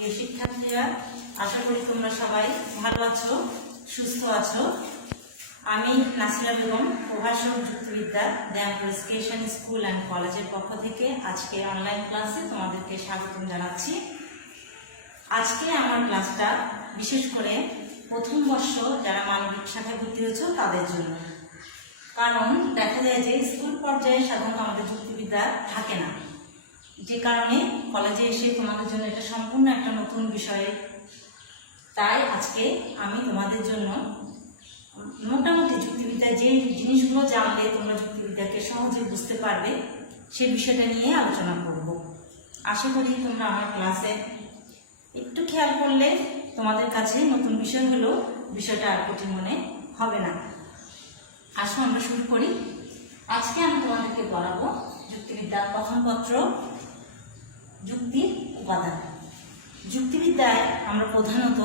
প্রিয় শিক্ষার্থীরা, আশা করি তোমরা সবাই ভালো আছো, সুস্থ আছো। আমি নাসিরা বেগম, প্রভাষক যুক্তিবিদ্যা দয়ানপুর এডুকেশন স্কুল অ্যান্ড কলেজের পক্ষ থেকে আজকে অনলাইন ক্লাসে তোমাদেরকে স্বাগতম জানাচ্ছি। আজকে আমার ক্লাসটা বিশেষ করে প্রথম বর্ষ যারা মানবিক শাখায় ভর্তি হয়েছে, তাদের জন্য। কারণ দেখা যায় যে স্কুল পর্যায়ে সাধারণত আমাদের যুক্তিবিদ্যা থাকে না। যে কারণে কলেজে এসে তোমাদের জন্য এটা সম্পূর্ণ একটা নতুন বিষয়। তাই আজকে আমি তোমাদের জন্য মোটামুটি যুক্তিবিদ্যায় যে জিনিসগুলো জানলে তোমরা যুক্তিবিদ্যাকে সহজে বুঝতে পারবে, সে বিষয়টা নিয়ে আলোচনা করব। আশা করি তোমরা আমার ক্লাসে একটু খেয়াল করলে তোমাদের কাছে নতুন বিষয় হলেও বিষয়টা আর কঠিন মনে হবে না। আসো, আমরা শুরু করি। আজকে আমি তোমাদেরকে পড়াবো যুক্তিবিদ্যার প্রথমপত্র যুক্তি উপাদান। যুক্তিবিদ্যায় আমরা প্রধানত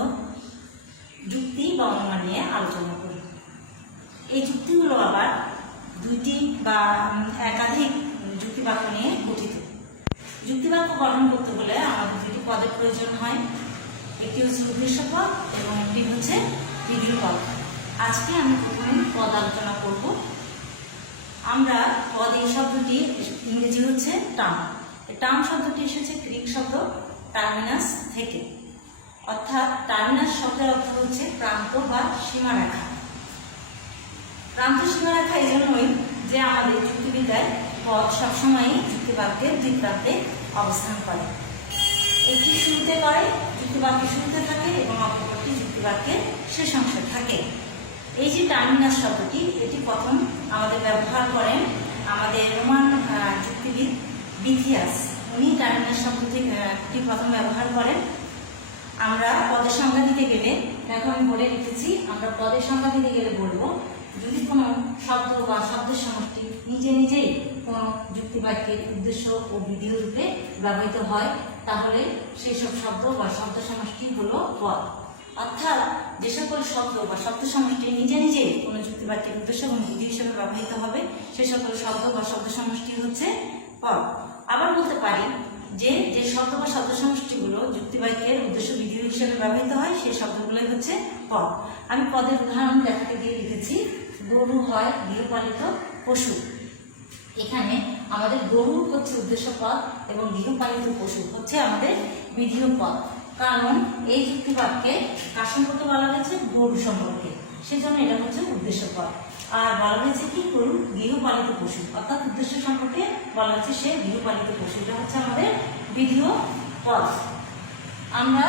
যুক্তি বা অনুমান নিয়ে আলোচনা করি। এই যুক্তিগুলো আবার দুইটি বা একাধিক যুক্তিবাক্য নিয়ে গঠিত। যুক্তিবাক্য গঠন করতে হলে আমাদের দুটি পদের প্রয়োজন হয়। একটি হচ্ছে উদ্দেশ্য পদ এবং একটি হচ্ছে বিধি পদ। আজকে আমি প্রথমে পদ আলোচনা করব। আমরা পদ এই শব্দটি ইংরেজি হচ্ছে টার্ম টার্ম শব্দটি এসেছে গ্রিক শব্দ টার্মিনাস থেকে। অর্থাৎ টার্মিনাস শব্দের অর্থ হচ্ছে প্রান্ত বা সীমারেখা। প্রান্ত সীমারেখা এই জন্যই যে আমাদের যুক্তিবিদ্যায় পদ সবসময়ই যুক্তিবাক্যের দুই প্রান্তে অবস্থান করে। একটি শুরুতে করে যুক্তিবাক্যের শুরুতে থাকে এবং অপরটি যুক্তিবাক্যের শেষ অংশে থাকে। এই যে টার্মিনাস শব্দটি, এটি প্রথম আমাদের ব্যবহার করেন আমাদের রোমান যুক্তিবিদ বিথিয়াস উনি টার্মিনাস শব্দটি প্রথম ব্যবহার করেন। আমরা পদের সংজ্ঞা দিতে গেলে, দেখো আমি বলে রেখেছি আমরা পদের সংজ্ঞা দিতে গেলে বলব, যদি কোনো শব্দ বা শব্দের সমষ্টি নিজে নিজেই কোনো যুক্তিবাক্যের উদ্দেশ্য ও বিধি রূপে ব্যবহৃত হয়, তাহলে সেই সব শব্দ বা শব্দ সমষ্টি হলো পদ। অর্থাৎ যে সকল শব্দ বা শব্দ সমষ্টি নিজে নিজেই কোনো যুক্তিবাক্যের উদ্দেশ্য এবং বিধি হিসেবে ব্যবহৃত হবে, সে সকল শব্দ বা শব্দ সমষ্টি হচ্ছে পদ। আবার বলতে পারি যে যে শব্দ বা শব্দ সমষ্টিগুলো যুক্তিবাক্যের উদ্দেশ্য বিধি হিসেবে ব্যবহৃত হয়, সেই শব্দগুলোই হচ্ছে পদ। আমি পদের উদাহরণ দেখাতে গিয়ে লিখেছি, গরু হয় গৃহপালিত পশু। এখানে আমাদের গরু হচ্ছে উদ্দেশ্য পদ এবং গৃহপালিত পশু হচ্ছে আমাদের বিধীয় পদ। কারণ এই যুক্তিবাক্যে কার সম্পর্কে বলা হয়েছে? গরু সম্পর্কে। সেজন্য এটা হচ্ছে উদ্দেশ্য পদ আর বলা হয়েছে কি গরু গৃহপালিত পশু। অর্থাৎ উদ্দেশ্য সম্পর্কে বলা হচ্ছে সে গৃহপালিত পশু। এটা হচ্ছে আমাদের বিধিও পদ। আমরা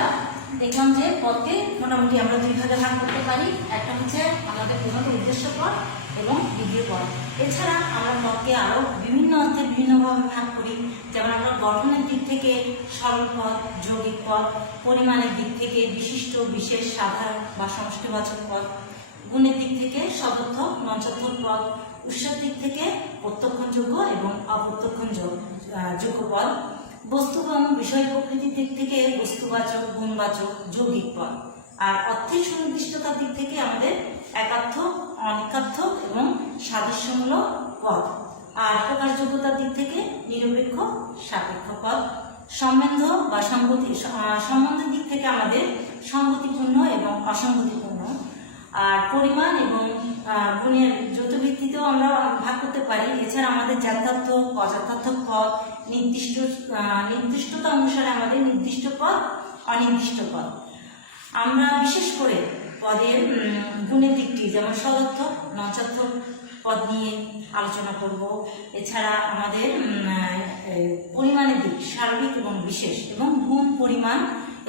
দেখলাম যে পদকে মোটামুটি আমরা দুই ভাগে ভাগ করতে পারি। একটা হচ্ছে আমাদের প্রধানত উদ্দেশ্য পদ এবং বিধিও পদ। এছাড়া আমরা পদকে আরও বিভিন্ন অর্থে বিভিন্নভাবে ভাগ করি। যেমন আমরা গঠনের দিক থেকে সরল পদ, যৌগিক পদ, পরিমাণের দিক থেকে বিশিষ্ট, বিশেষ, সাধারণ বা সমষ্টিবাচক পদ গুণের দিক থেকে সদর্থক মঞ্চর্থক পদ উৎসের দিক থেকে প্রত্যক্ষণযোগ্য এবং অপ্রত্যক্ষণযোগ্য পদ। বস্তু এবং বিষয় প্রকৃতির দিক থেকে বস্তুবাচক গুণবাচক যৌগিক পদ। আর অর্থের সুনির্দিষ্টতার দিক থেকে আমাদের একার্থক অনিকার্থক এবং সাদৃশ্যমূলক পদ। আর প্রকাশযোগ্যতার দিক থেকে নিরপেক্ষ সাপেক্ষ পদ। সম্বন্ধ বা আহ, সম্বন্ধের দিক থেকে আমাদের সংগতিপূর্ণ এবং অসঙ্গতিপূর্ণ আর পরিমাণ এবং গুণের যৌথ ভিত্তিতেও আমরা ভাগ করতে পারি। এছাড়া আমাদের যথার্থক অযথার্থক পদ, নির্দিষ্ট নির্দিষ্টতা অনুসারে আমাদের নির্দিষ্ট পদ, অনির্দিষ্ট পদ। আমরা বিশেষ করে পদের গুণের দিকটি, যেমন সদর্থক নচার্থক পদ নিয়ে আলোচনা করব। এছাড়া আমাদের পরিমাণের দিক, সার্বিক এবং বিশেষ এবং পরিমাণ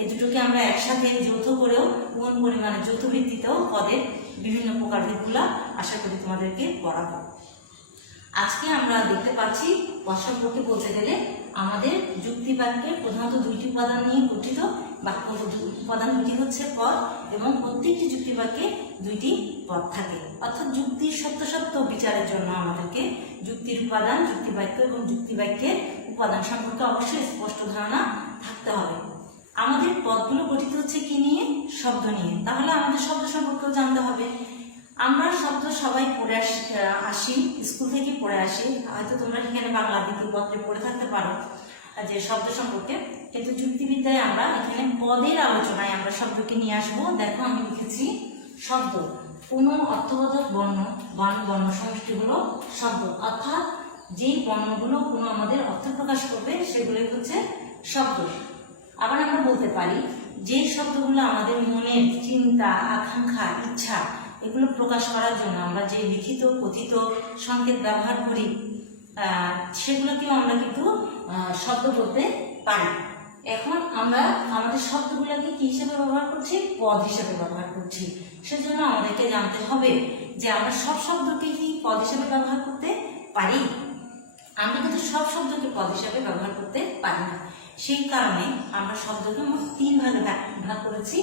এই দুটোকে আমরা একসাথে যৌথ করেও, গুণ পরিমাণে যৌথ ভিত্তিতেও পদের বিভিন্ন প্রকারভেদগুলো আশা করি তোমাদেরকে পড়াবো। আজকে আমরা দেখতে পাচ্ছি পদ সম্পর্কে বলতে গেলে আমাদের যুক্তি বাক্যে প্রধানত দুইটি উপাদান নিয়ে গঠিত বাক্য উপাদান দুটি হচ্ছে পদ এবং প্রত্যেকটি যুক্তি বাক্যে দুইটি পদ থাকে। অর্থাৎ যুক্তির সত্য সত্য বিচারের জন্য আমাদেরকে যুক্তির উপাদান, যুক্তি বাক্য এবং যুক্তি বাক্যের উপাদান সম্পর্কে অবশ্যই স্পষ্ট ধারণা থাকতে হবে। আমাদের পদগুলো গঠিত হচ্ছে কি নিয়ে? শব্দ নিয়ে। তাহলে আমাদের শব্দ সম্পর্কেও জানতে হবে। আমরা শব্দ সবাই পড়ে আসি স্কুল থেকে পড়ে আসি। হয়তো তোমরা সেখানে বাংলা দ্বিতীয় পত্রে পড়ে থাকতে পারো, যে শব্দ সম্পর্কে। কিন্তু যুক্তিবিদ্যায় আমরা এখানে পদের আলোচনায় আমরা শব্দকে নিয়ে আসব। দেখো, আমি লিখেছি শব্দ। কোনো অর্থবোধক বর্ণ বর্ণ বর্ণ সমষ্টি হলো শব্দ। অর্থাৎ যেই বর্ণগুলো কোনো আমাদের অর্থ প্রকাশ করবে, সেগুলোই হচ্ছে শব্দ। আবার আমরা বলতে পারি, যে শব্দগুলো আমাদের মনের চিন্তা, আকাঙ্ক্ষা, ইচ্ছা, এগুলো প্রকাশ করার জন্য আমরা যে লিখিত, কথিত, সংকেত ব্যবহার করি সেগুলোকেও আমরা কিন্তু শব্দ বলতে পারি। এখন আমরা আমাদের শব্দগুলোকে কি হিসেবে ব্যবহার করছি? পদ হিসেবে ব্যবহার করছি। সেজন্য আমাদেরকে জানতে হবে যে আমরা সব শব্দকে কি পদ হিসেবে ব্যবহার করতে পারি? আমরা কিন্তু সব শব্দকে পদ হিসাবে ব্যবহার করতে পারি না। সেই কারণে আমরা শব্দকে মোট তিন ভাগে, ভাগ করেছি।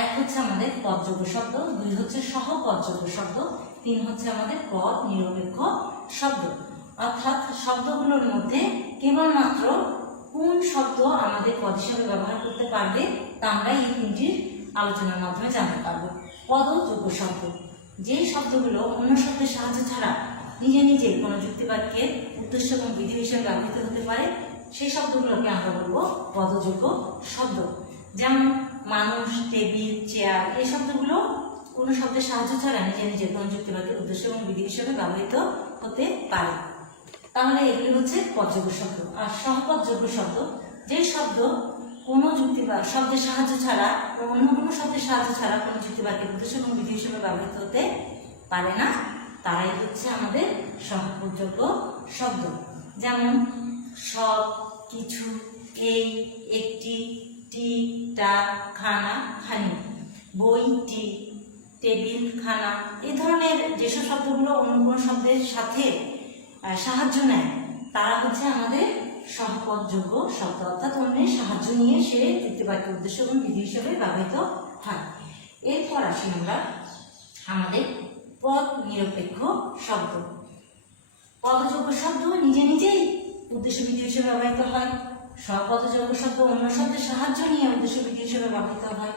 এক হচ্ছে আমাদের পদযোগ্য শব্দ, দুই হচ্ছে সহপদযোগ্য শব্দ, তিন হচ্ছে আমাদের পদ নিরপেক্ষ শব্দ। অর্থাৎ শব্দগুলোর মধ্যে কেবলমাত্র কোন শব্দ আমাদের পদ হিসাবে ব্যবহার করতে পারবে, তা আমরা এই তিনটির আলোচনার মাধ্যমে জানতে পারব। পদযোগ্য শব্দ, যে শব্দগুলো অন্য শব্দের সাহায্য ছাড়া নিজে নিজে কোনো যুক্তিবাক্যের উদ্দেশ্য এবং বিধি হিসেবে ব্যবহৃত হতে পারে সেই শব্দগুলোকে আমরা বলব পদযোগ্য শব্দ। যেমন মানুষ, টেবিল, চেয়ার, এই শব্দগুলো কোনো শব্দের সাহায্য ছাড়া নিজে নিজে কোনো যুক্তিবাক্যের উদ্দেশ্য এবং বিধি হিসেবে ব্যবহৃত হতে পারে। তাহলে এগুলি হচ্ছে পদযোগ্য শব্দ। আর সম্পদযোগ্য শব্দ, যে শব্দ কোনো যুক্তি বা শব্দের সাহায্য ছাড়া অন্য কোনো শব্দের সাহায্য ছাড়া কোনো যুক্তিবাক্যের উদ্দেশ্য এবং বিধি হিসেবে ব্যবহৃত হতে পারে না, তারাই হচ্ছে আমাদের সম্পদযোগ্য শব্দ। যেমন সব কিছু এই একটি টি টা খানা। খানি বই টি টেবিল খানা এই ধরনের যেসব শব্দগুলো অন্য শব্দের সাথে সাহায্য নেয়, তারা হচ্ছে আমাদের সহপদযোগ্য শব্দ। অর্থাৎ অন্যের সাহায্য নিয়ে সে যুক্তিবাক্যের উদ্দেশ্য এবং বিধি হিসেবে ব্যবহৃত হয়। এরপর আসি আমরা আমাদের পদ নিরপেক্ষ শব্দ। পদযোগ্য শব্দ নিজে নিজেই উদ্দেশ্য বিধি হিসেবে ব্যবহৃত হয় স্বপদযোগ্য শব্দ অন্য শব্দের সাহায্য নিয়ে উদ্দেশ্য বিধি হিসেবে ব্যবহৃত হয়।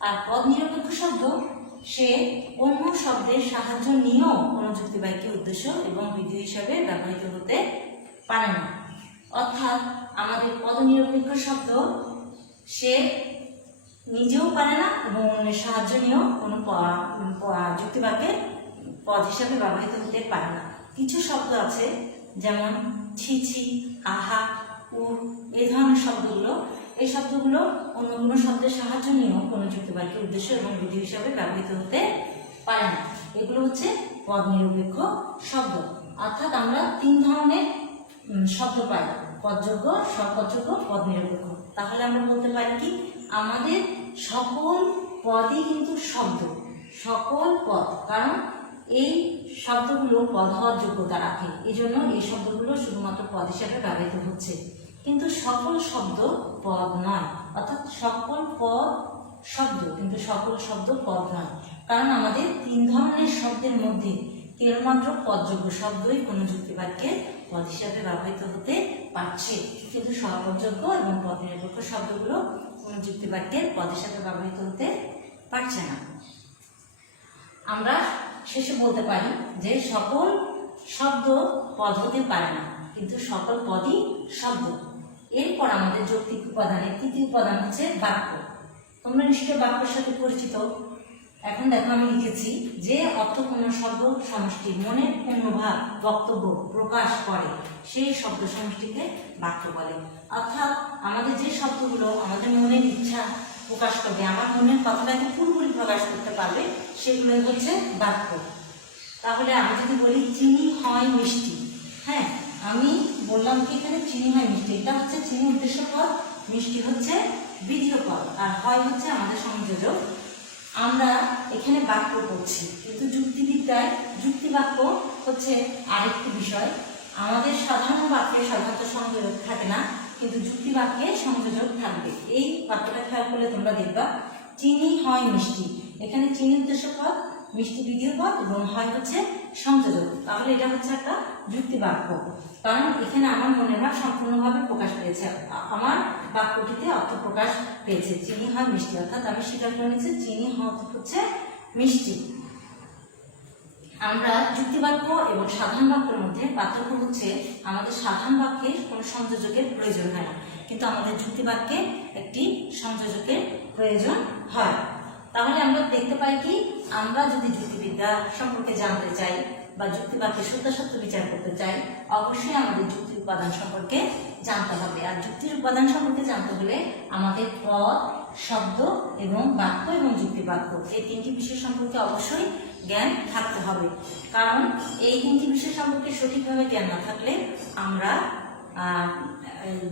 আর পদ নিরপেক্ষ শব্দ, সে অন্য শব্দের সাহায্য নিয়েও কোনো যুক্তিবাক্যের উদ্দেশ্য এবং বিধি হিসাবে ব্যবহৃত হতে পারে না। অর্থাৎ আমাদের পদ নিরপেক্ষ শব্দ, সে নিজেও পারে না এবং অন্যের সাহায্য নিয়েও কোনো প- পদ হিসাবে ব্যবহৃত হতে পারে না। কিছু শব্দ আছে যেমন ছিছি আহা, উ এই ধরনের শব্দগুলো। এই শব্দগুলো অন্য কোনো শব্দের সাহায্য নিয়েও কোনো যুক্তিবাক্যের উদ্দেশ্য এবং বিধি হিসাবে ব্যবহৃত হতে পারে না। এগুলো হচ্ছে পদ নিরপেক্ষ শব্দ। অর্থাৎ আমরা তিন ধরনের শব্দ পাই। পদযোগ্য, সপদযোগ্য পদ নিরপেক্ষ তাহলে আমরা বলতে পারি কি? আমাদের সকল পদই কিন্তু শব্দ। সকল পদ। কারণ এই শব্দগুলো পদ হওয়ার যোগ্যতা রাখে। এই জন্য এই শব্দগুলো শুধুমাত্র পদ হিসাবে ব্যবহৃত হচ্ছে। কিন্তু সকল শব্দ পদ নয়। অর্থাৎ সকল পদ শব্দ, কিন্তু সকল শব্দ পদ নয়। কারণ আমাদের তিন ধরনের শব্দের মধ্যে কেবলমাত্র পদযোগ্য শব্দই কোনো যুক্তিবাক্যে পদ হিসাবে ব্যবহৃত হতে পারছে। কিন্তু সহপদযোগ্য এবং পদ নিরপেক্ষ শব্দগুলো কোনো যুক্তিবাক্যের পদ হিসাবে ব্যবহৃত হতে পারছে না। আমরা শেষে বলতে পারি যে সকল শব্দ পদ হতে পারে না, কিন্তু সকল পদই শব্দ। এরপর আমাদের যৌক্তিক উপাদানের তৃতীয় উপাদান হচ্ছে বাক্য। তোমরা নিশ্চয় বাক্যের সাথে পরিচিত। এখন দেখো আমি লিখেছি যে অর্থপূর্ণ শব্দ সমষ্টি মনের পূর্ণভাব, বক্তব্য, প্রকাশ করে, সেই শব্দ সমষ্টিকে বাক্য বলে। অর্থাৎ আমাদের যে শব্দগুলো আমাদের মনের ইচ্ছা প্রকাশ করবে। আমার মনের কথাটাকে পুরোপুরি প্রকাশ করতে পারবে। সেগুলোই হচ্ছে বাক্য। তাহলে আমি যদি বলি, চিনি হয় মিষ্টি? হ্যাঁ আমি বললাম কি এখানে চিনি হয় মিষ্টি? এটা হচ্ছে চিনি উদ্দেশ্য পদ, মিষ্টি হচ্ছে বিধীয় পদ, আর হয় হচ্ছে আমাদের সংযোজক। আমরা এখানে বাক্য করছি। কিন্তু যুক্তিবিদ্যায় যুক্তি বাক্য হচ্ছে আরেকটি বিষয়। আমাদের সাধারণ বাক্যে সাধারণত সংযোজক থাকে না। কিন্তু যুক্তি বাক্যে সংযোজক থাকবে। এই বাক্যটা খেয়াল করলে তোমরা দেখবা, চিনি হয় মিষ্টি। এখানে চিনি উদ্দেশ্য পদ, মিষ্টি বিধীয় পদ এবং হয় হচ্ছে সংযোজক। তাহলে এটা হচ্ছে একটা যুক্তি বাক্য। কারণ এখানে আমার মনের ভাব সম্পূর্ণভাবে প্রকাশ পেয়েছে। আমার বাক্যটিতে অর্থ প্রকাশ পেয়েছে। চিনি হয় মিষ্টি। অর্থাৎ আমি স্বীকার করে নিয়েছি, চিনি হয় হচ্ছে মিষ্টি। আমরা যুক্তিবাক্য এবং সাধারণ বাক্যের মধ্যে পার্থক্য হচ্ছে আমাদের সাধারণ বাক্যে কোনো সংযোজকের প্রয়োজন হয় না। কিন্তু আমাদের যুক্তিবাক্যে একটি সংযোজকের প্রয়োজন হয়। তাহলে আমরা দেখতে পাই কি, আমরা যদি যুক্তিবিদ্যা সম্পর্কে জানতে চাই বা যুক্তিবাক্যের সত্য বিচার করতে চাই, অবশ্যই আমাদের যুক্তি উপাদান সম্পর্কে জানতে হবে। আর যুক্তির উপাদান সম্পর্কে জানতে হলে আমাদের পদ শব্দ এবং বাক্য এবং যুক্তি বাক্য এই তিনটি বিষয় সম্পর্কে অবশ্যই জ্ঞান থাকতে হবে। কারণ এই তিনটি বিষয় সম্পর্কে সঠিকভাবে জ্ঞান না থাকলে আমরা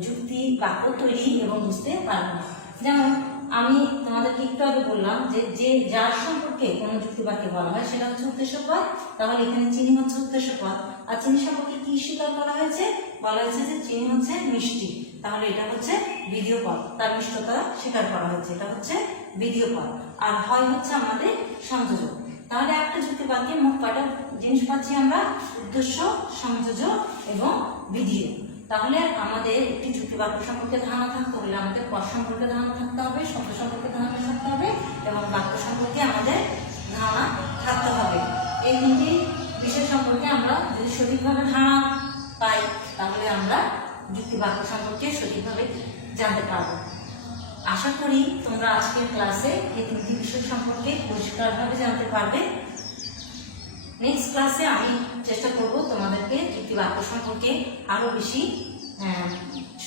যুক্তি, বাক্য তৈরি এবং বুঝতে পারব না। যেমন আমি তোমাদেরকে একটু আগে বললাম যে যে যার সম্পর্কে কোনো যুক্তি বাক্যে বলা হয়, সেটা হচ্ছে উদ্দেশ্য পদ তাহলে এখানে চিনি হচ্ছে উদ্দেশ্য পদ আর চিনি সম্পর্কে কি স্বীকার করা হয়েছে? বলা হয়েছে যে চিনি হচ্ছে মিষ্টি। তাহলে এটা হচ্ছে বিধীয় পদ। তার মিষ্টতা স্বীকার করা হয়েছে। এটা হচ্ছে বিধীয় পদ। আর হয় হচ্ছে আমাদের সংযোজক। তাহলে একটা যুক্তি বাক্যে মোট কয়টা জিনিস পাচ্ছি আমরা? উদ্দেশ্য সংযোজক এবং বিধীয়। তাহলে আমাদের একটি যুক্তি বাক্য সম্পর্কে ধারণা থাকতে হলে আমাদের পদ সম্পর্কে ধারণা থাকতে হবে, শব্দ সম্পর্কে ধারণা থাকতে হবে এবং বাক্য সম্পর্কে আমাদের ধারণা থাকতে হবে। এই তিনটি সম্পর্কে আমরা যদি সঠিকভাবে ধারণা পাই, তাহলে আমরা যুক্তি বাক্য সম্পর্কে সঠিকভাবে জানতে পারব। আশা করি তোমরা আজকের ক্লাসে এই তিনটি বিষয় সম্পর্কে পরিষ্কারভাবে জানতে পারবে। নেক্সট ক্লাসে আমি চেষ্টা করব তোমাদেরকে যুক্তি বাক্য সম্পর্কে আরও বেশি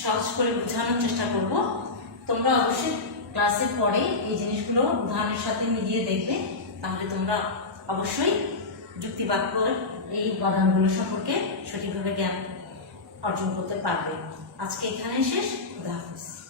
সহজ করে বোঝানোর চেষ্টা করব। তোমরা অবশ্যই ক্লাসের পরে এই জিনিসগুলো উদাহরণের সাথে মিলিয়ে দেখবে, তাহলে তোমরা অবশ্যই যুক্তি বাক্যর এই উপাদানগুলো সম্পর্কে সঠিকভাবে জ্ঞান অর্জন করতে পারবে। আজকে এখানে শেষ। খুদা হাফিজ।